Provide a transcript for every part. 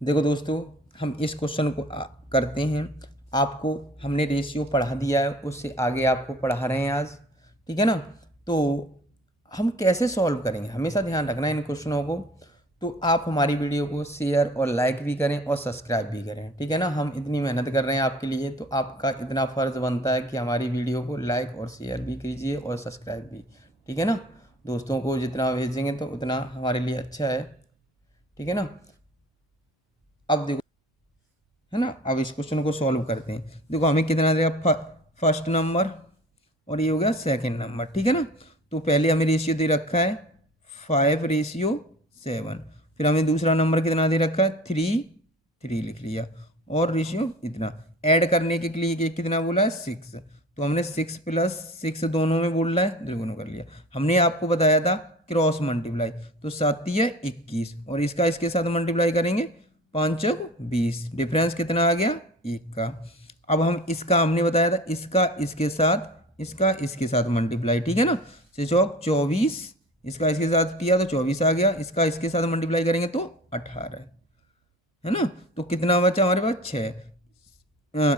देखो दोस्तों, हम इस क्वेश्चन को करते हैं। आपको हमने रेशियो पढ़ा दिया है, उससे आगे आपको पढ़ा रहे हैं आज, ठीक है ना। तो हम कैसे सॉल्व करेंगे, हमेशा ध्यान रखना है इन क्वेश्चनों को। तो आप हमारी वीडियो को शेयर और लाइक भी करें और सब्सक्राइब भी करें, ठीक है ना। हम इतनी मेहनत कर रहे हैं आपके लिए, तो आपका इतना फ़र्ज़ बनता है कि हमारी वीडियो को लाइक और शेयर भी कीजिए और सब्सक्राइब भी, ठीक है ना। दोस्तों को जितना भेजेंगे तो उतना हमारे लिए अच्छा है, ठीक है ना। अब देखो, है ना, अब इस क्वेश्चन को सॉल्व करते हैं। देखो हमें कितना देगा, फर्स्ट नंबर और ये हो गया सेकंड नंबर, ठीक है ना। तो पहले हमें रेशियो दे रखा है 5:7। फिर हमें दूसरा नंबर कितना दे रखा है 3 लिख लिया, और रेशियो इतना। ऐड करने के लिए कितना बोला है 6, तो हमने 6+6 दोनों में बोल रहा है, दोनों कर लिया। हमने आपको बताया था क्रॉस मल्टीप्लाई, तो 7×3 = 21, और इसका इसके साथ मल्टीप्लाई करेंगे 5×20, डिफरेंस कितना आ गया 1 का। अब हम इसका हमने बताया था इसका इसके साथ, इसका इसके साथ मल्टीप्लाई, ठीक है ना। से चौक 24, इसका इसके साथ किया तो 24 आ गया, इसका इसके साथ मल्टीप्लाई करेंगे तो 18, है ना। तो कितना बचा हमारे पास 6।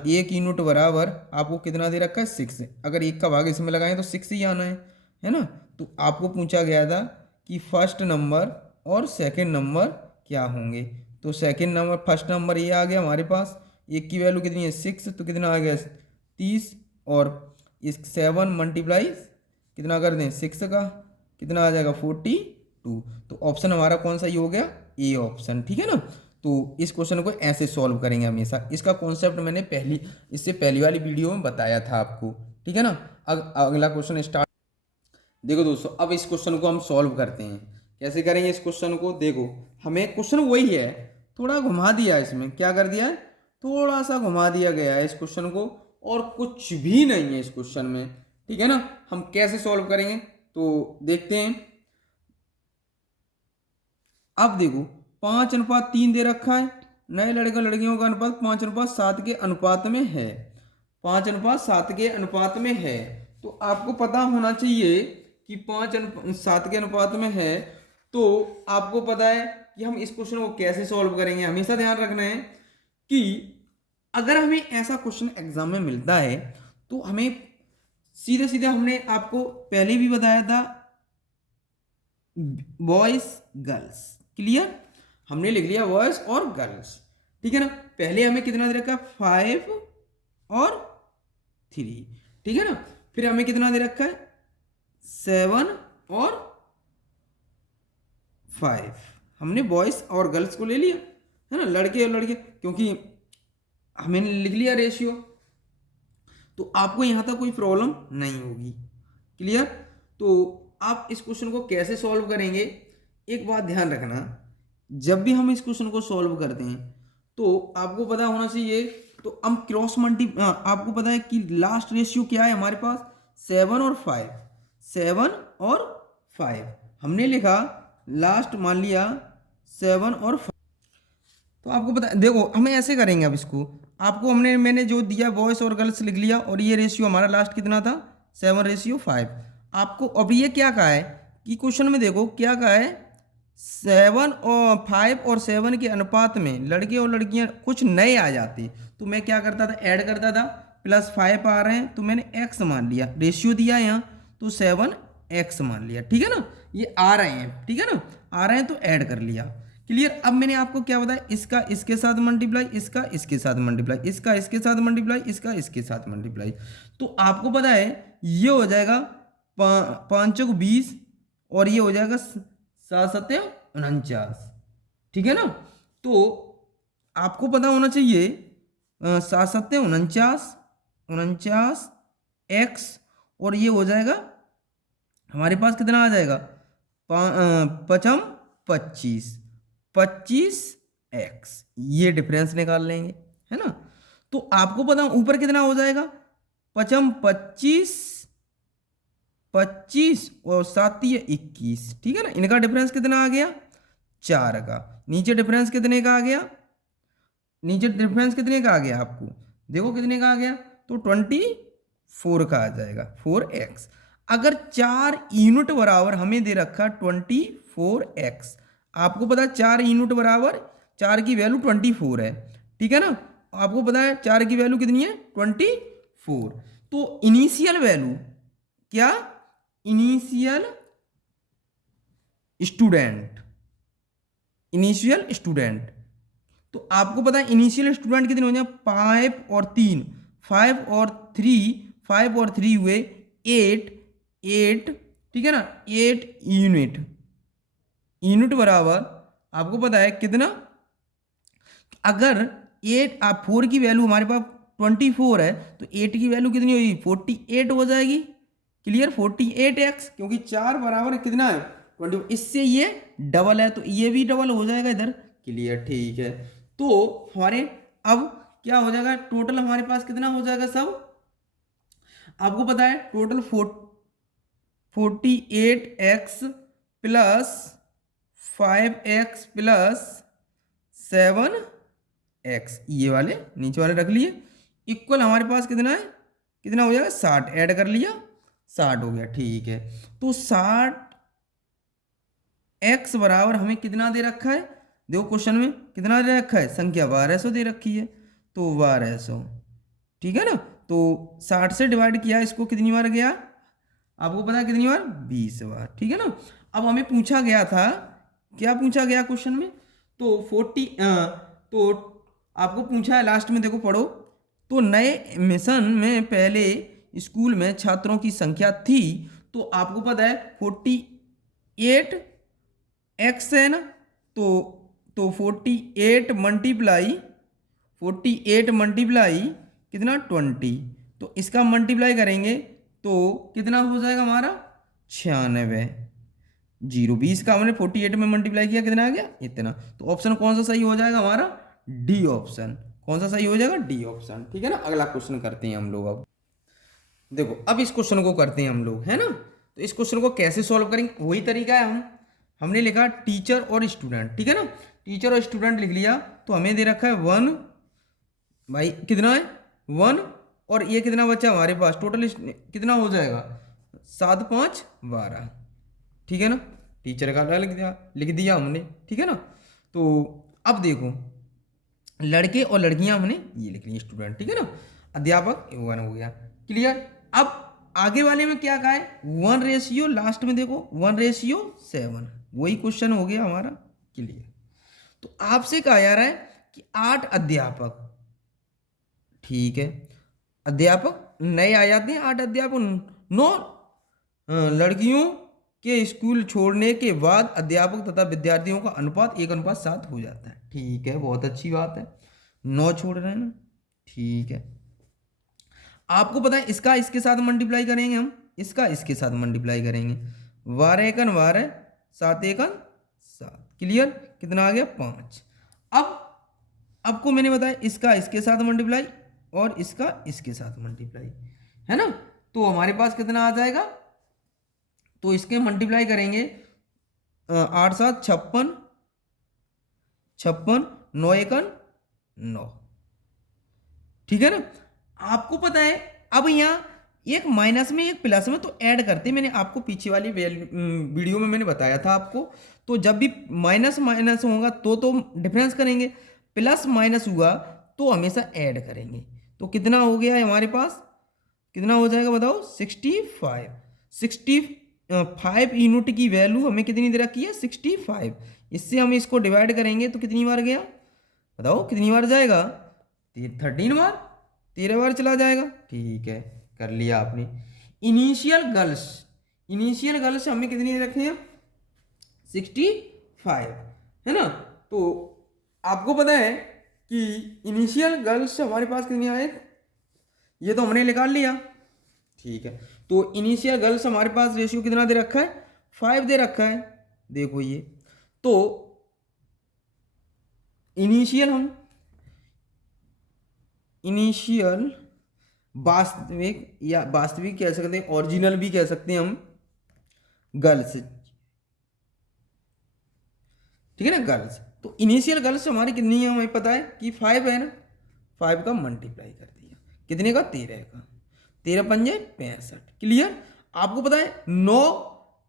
1 यूनिट बराबर आपको कितना दे रखा है 6। अगर 1 का भाग इसमें लगाएं तो 6 ही आना है ना। तो आपको पूछा गया था कि फर्स्ट नंबर और सेकंड नंबर क्या होंगे। तो सेकंड नंबर, फर्स्ट नंबर ये आ गया हमारे पास, 1 की वैल्यू कितनी है 6, तो कितना आ गया 30, और इस 7 मल्टीप्लाई कितना कर दें 6 का, कितना आ जाएगा 42। तो ऑप्शन हमारा कौन सा ये हो गया, ए ऑप्शन, ठीक है ना। तो इस क्वेश्चन को ऐसे सॉल्व करेंगे हमेशा। इसका कॉन्सेप्ट मैंने इससे पहली वाली वीडियो में बताया था आपको, ठीक है ना। अगला क्वेश्चन स्टार्ट। देखो दोस्तों, अब इस क्वेश्चन को हम सॉल्व करते हैं। कैसे करेंगे इस क्वेश्चन को, देखो हमें क्वेश्चन वही है, थोड़ा घुमा दिया है, इसमें क्या कर दिया है, थोड़ा सा घुमा दिया गया है इस क्वेश्चन को, और कुछ भी नहीं है इस क्वेश्चन में, ठीक है ना। हम कैसे सॉल्व करेंगे तो देखते हैं। अब देखो 5:3 दे रखा है, नए लड़के लड़कियों का अनुपात 5:7 के अनुपात में है, 5:7 के अनुपात में है। तो आपको पता होना चाहिए कि 5:7 के अनुपात में है। तो आपको पता है कि हम इस क्वेश्चन को कैसे सॉल्व करेंगे। हमेशा ध्यान रखना है कि अगर हमें ऐसा क्वेश्चन एग्जाम में मिलता है तो हमें सीधे सीधे, हमने आपको पहले भी बताया था, बॉयज गर्ल्स, क्लियर, हमने लिख लिया बॉयज और गर्ल्स, ठीक है ना। पहले हमें कितना दे रखा है 5 और 3, ठीक है ना। फिर हमें कितना दे रखा है 7 और 5, हमने बॉयज और गर्ल्स को ले लिया, है ना, लड़के और लड़के, क्योंकि हमने लिख लिया रेशियो। तो आपको यहां तक कोई प्रॉब्लम नहीं होगी, क्लियर। तो आप इस क्वेश्चन को कैसे सॉल्व करेंगे, एक बात ध्यान रखना, जब भी हम इस क्वेश्चन को सॉल्व करते हैं तो आपको पता होना चाहिए, तो हम क्रॉस आपको पता है कि लास्ट रेशियो क्या है हमारे पास 7 और 5, 7 और 5 हमने लिखा, लास्ट मान लिया 7 और 5। तो आपको पता, देखो हमें ऐसे करेंगे अब इसको, आपको मैंने जो दिया बॉयस और गर्ल्स लिख लिया, और ये रेशियो हमारा लास्ट कितना था 7:5। आपको अब ये क्या कहा है कि क्वेश्चन में देखो क्या कहा है, 5 और 7 के अनुपात में लड़के और लड़कियां कुछ नए आ जाते, तो मैं क्या करता था, ऐड करता था, +5 आ रहे हैं तो मैंने x मान लिया, रेशियो दिया यहाँ तो 7x मान लिया, ठीक है ना। ये आ रहे हैं, ठीक है ना, आ रहे हैं तो ऐड कर लिया, क्लियर। अब मैंने आपको क्या बताया, इसका इसके साथ मल्टीप्लाई, इसका इसके साथ मल्टीप्लाई, इसका इसके साथ मल्टीप्लाई, इसका इसके साथ मल्टीप्लाई। तो आपको पता है ये हो जाएगा 5×20, और ये हो जाएगा 7×7=49, ठीक है ना। तो आपको पता होना चाहिए 7×7=49, और ये हो जाएगा हमारे पास कितना आ जाएगा 5×5=25, 25x, ये डिफरेंस निकाल लेंगे, है ना। तो आपको पता ऊपर कितना हो जाएगा 5×25, 25 और 7×21, ठीक है ना। इनका डिफरेंस कितना आ गया 4 का। नीचे डिफरेंस कितने का आ गया, नीचे डिफरेंस कितने का आ गया आपको, देखो कितने का आ गया, तो 24 का आ जाएगा, 4x। अगर 4 यूनिट बराबर हमें दे रखा 24x, आपको पता 4 यूनिट बराबर 4 की वैल्यू 24 है, ठीक है ना। आपको पता है 4 की वैल्यू कितनी है 24। तो इनिशियल वैल्यू क्या, इनिशियल स्टूडेंट, इनिशियल स्टूडेंट। तो आपको पता है इनिशियल स्टूडेंट कितने हो जाए 5 और 3, 5 और 3, 5 और 3 हुए 8, 8, ठीक है ना, 8 यूनिट, यूनिट बराबर आपको पता है कितना, अगर 8 आप 4 की वैल्यू हमारे पास 24 है तो 8 की वैल्यू कितनी होगी 48 हो जाएगी। क्लियर, 48x, क्योंकि 4 बराबर कितना है 20, इससे ये डबल है तो ये भी डबल हो जाएगा इधर। क्लियर, ठीक है। तो हमारे अब क्या हो जाएगा, टोटल हमारे पास कितना हो जाएगा सब, आपको पता है total 48x plus 5x plus 7x, ये वाले नीचे वाले रख लिए, इक्वल हमारे पास कितना है, कितना हो जाएगा 60, ऐड कर लिया 60 हो गया, ठीक है। तो 60x बराबर हमें कितना दे रखा है, देखो क्वेश्चन में कितना दे रखा है, संख्या 1200 दे रखी है, तो 1200, ठीक है ना। तो 60 से डिवाइड किया इसको कितनी बार गया, आपको पता है कितनी बार 20 बार, ठीक है ना। अब हमें पूछा गया था, क्या पूछा गया क्वेश्चन में, तो 40 तो आपको पूछा है लास्ट में, देखो पढ़ो, तो नए मिशन में पहले स्कूल में छात्रों की संख्या थी, तो आपको पता है 48x है ना, तो 48 मल्टीप्लाई कितना 20, तो इसका मल्टीप्लाई करेंगे तो कितना हो जाएगा हमारा 96, 0 20 का हमने 48 में मल्टीप्लाई किया कितना आ गया इतना। तो ऑप्शन कौन सा सही हो जाएगा हमारा, डी ऑप्शन, कौन सा सही हो जाएगा, डी ऑप्शन, ठीक है ना। अगला क्वेश्चन करते हैं हम लोग। अब देखो, अब इस क्वेश्चन को करते हैं हम लोग, है ना। तो इस क्वेश्चन को कैसे सॉल्व करेंगे, वही तरीका है, हमने लिखा टीचर और स्टूडेंट, ठीक है ना, टीचर और स्टूडेंट लिख लिया, तो हमें दे रखा है 1, भाई कितना है 1, और ये कितना बचा हमारे पास, टोटल कितना हो जाएगा 7 5 12, ठीक है ना। टीचर का लिख दिया हमने, ठीक है ना। तो अब देखो, लड़के और लड़कियां हमने ये लिख ली स्टूडेंट, ठीक है ना। अध्यापक 1 हो गया। क्लियर। अब आगे वाले में क्या कहा है 1:, लास्ट में देखो 1:7, वही क्वेश्चन हो गया हमारा। क्लियर। तो आपसे कहा जा रहा है कि 8 अध्यापक, ठीक है, अध्यापक नए आ जाते हैं 8 अध्यापक, 9 लड़कियों के स्कूल छोड़ने के बाद अध्यापक तथा विद्यार्थियों का अनुपात 1:7 हो जाता है, ठीक है, बहुत अच्छी बात है, 9 छोड़ रहे हैं ना, ठीक है। आपको पता है इसका इसके साथ मल्टीप्लाई करेंगे हम, इसका इसके साथ मल्टीप्लाई करेंगे, 12 एकन 12, 7 एकन 7, क्लियर, कितना आ गया 5। अब आपको मैंने बताया इसका इसके साथ मल्टीप्लाई और इसका इसके साथ मल्टीप्लाई, है ना, तो हमारे पास कितना आ जाएगा, तो इसके मल्टीप्लाई करेंगे 8 7 56, 56, 9 एकन 9, ठीक है ना। आपको पता है अब यहाँ एक माइनस में एक प्लस में तो ऐड करते, मैंने आपको पीछे वाली वीडियो में मैंने बताया था आपको, तो जब भी माइनस माइनस होगा तो डिफरेंस करेंगे, प्लस माइनस हुआ तो हमेशा ऐड करेंगे। तो कितना हो गया है हमारे पास, कितना हो जाएगा बताओ 65, 65 यूनिट की वैल्यू हमें कितनी दे रखी है 65, इससे हम इसको डिवाइड करेंगे तो कितनी बार गया बताओ, कितनी बार जाएगा 13 बार, 13 बार चला जाएगा, ठीक है, कर लिया आपने। इनिशियल गर्ल्स, इनिशियल गर्ल्स हमें कितनी दे रखे हैं 65, है ना। तो आपको पता है कि इनिशियल गर्ल्स हमारे पास कितनी आए, ये तो हमने निकाल लिया, ठीक है। तो इनिशियल गर्ल्स हमारे पास रेशियो कितना दे रखा है 5 दे रखा है, देखो ये, तो इनिशियल हम इनिशियल वास्तविक या वास्तविक कह सकते हैं, ओरिजिनल भी कह सकते हैं हम गर्ल्स, ठीक है ना, गर्ल्स। तो इनिशियल गर्ल्स हमारी कितनी है हमें पता है कि 5 है ना, 5 का मल्टीप्लाई कर दिया कितने का 13 का, 13 पंजे 65, क्लियर। आपको पता है 9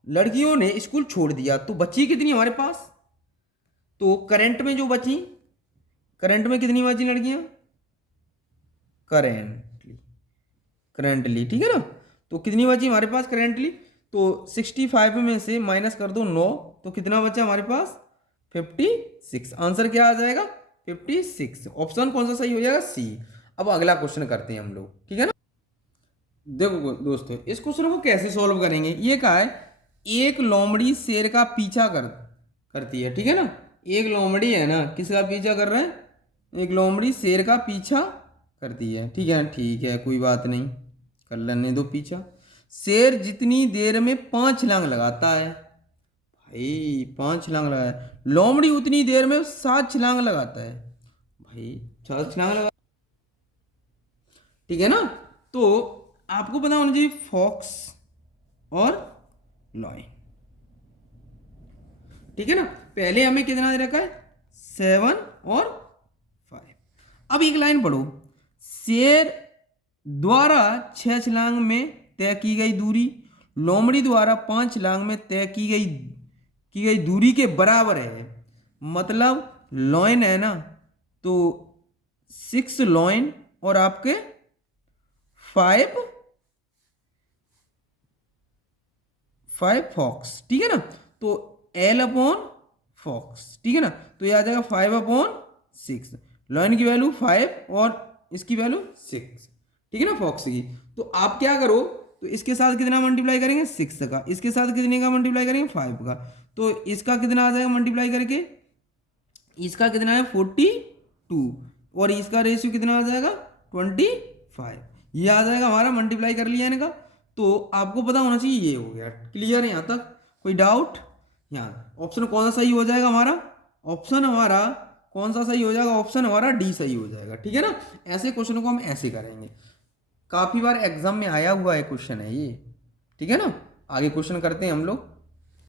लड़कियों ने स्कूल छोड़ दिया तो बची कितनी हमारे पास, तो करंट में जो बची करंट में कितनी बची लड़कियां? करंटली, ठीक है ना। तो कितनी बची हमारे पास करंटली? तो 65 में से माइनस कर दो 9, तो कितना बचा हमारे पास? 56। आंसर क्या आ जाएगा? 56। ऑप्शन कौन सा सही हो जाएगा? सी। अब अगला क्वेश्चन करते हैं हम लोग, ठीक है ना। देखो दोस्तों, इस क्वेश्चन को कैसे सॉल्व करेंगे। ये कहा है एक लोमड़ी शेर का पीछा करती है, ठीक है ना। एक लोमड़ी है ना, किसका पीछा कर रहा है? एक लोमड़ी शेर का पीछा करती है, ठीक है, कोई बात नहीं, कर लेने दो पीछा। शेर जितनी देर में 5 छलांग लगाता है, भाई 5 छलांग लगाया, लोमड़ी उतनी देर में 7 छलांग लगाता है, भाई 7 छलांग लगा, ठीक है ना। तो आपको पता होना चाहिए फॉक्स और लॉयन, ठीक है ना। पहले हमें कितना दे रखा है? 7 और 5। अब एक लाइन पढ़ो, शेर द्वारा 6 छलांग में तय की गई दूरी लोमड़ी द्वारा 5 छलांग में तय की गई दूरी के बराबर है। मतलब लॉयन है ना, तो 6 लॉयन और आपके 5 फॉक्स, ठीक है ना। तो एल अपॉन फॉक्स, ठीक है ना। तो ये आ जाएगा 5/6। लॉयन की वैल्यू 5 और इसकी वैल्यू 6, ठीक है ना, फॉक्स की। तो आप क्या करो, तो इसके साथ कितना मल्टीप्लाई करेंगे? 6 का। इसके साथ कितने का मल्टीप्लाई करेंगे? 5 का। तो इसका कितना आ जाएगा मल्टीप्लाई करके? इसका कितना है? 42। और इसका रेशियो कितना आ जाएगा? 25। ये आ जाएगा हमारा, मल्टीप्लाई कर लिया इनका। तो आपको पता होना चाहिए, ये हो गया क्लियर है यहाँ तक, कोई डाउट? यहाँ ऑप्शन कौन सा सही हो जाएगा हमारा? ऑप्शन हमारा कौन सा सही हो जाएगा? ऑप्शन हमारा डी सही हो जाएगा, ठीक है ना। ऐसे क्वेश्चन को हम ऐसे करेंगे, काफ़ी बार एग्जाम में आया हुआ है क्वेश्चन है ये, ठीक है ना। आगे क्वेश्चन करते हैं हम लोग।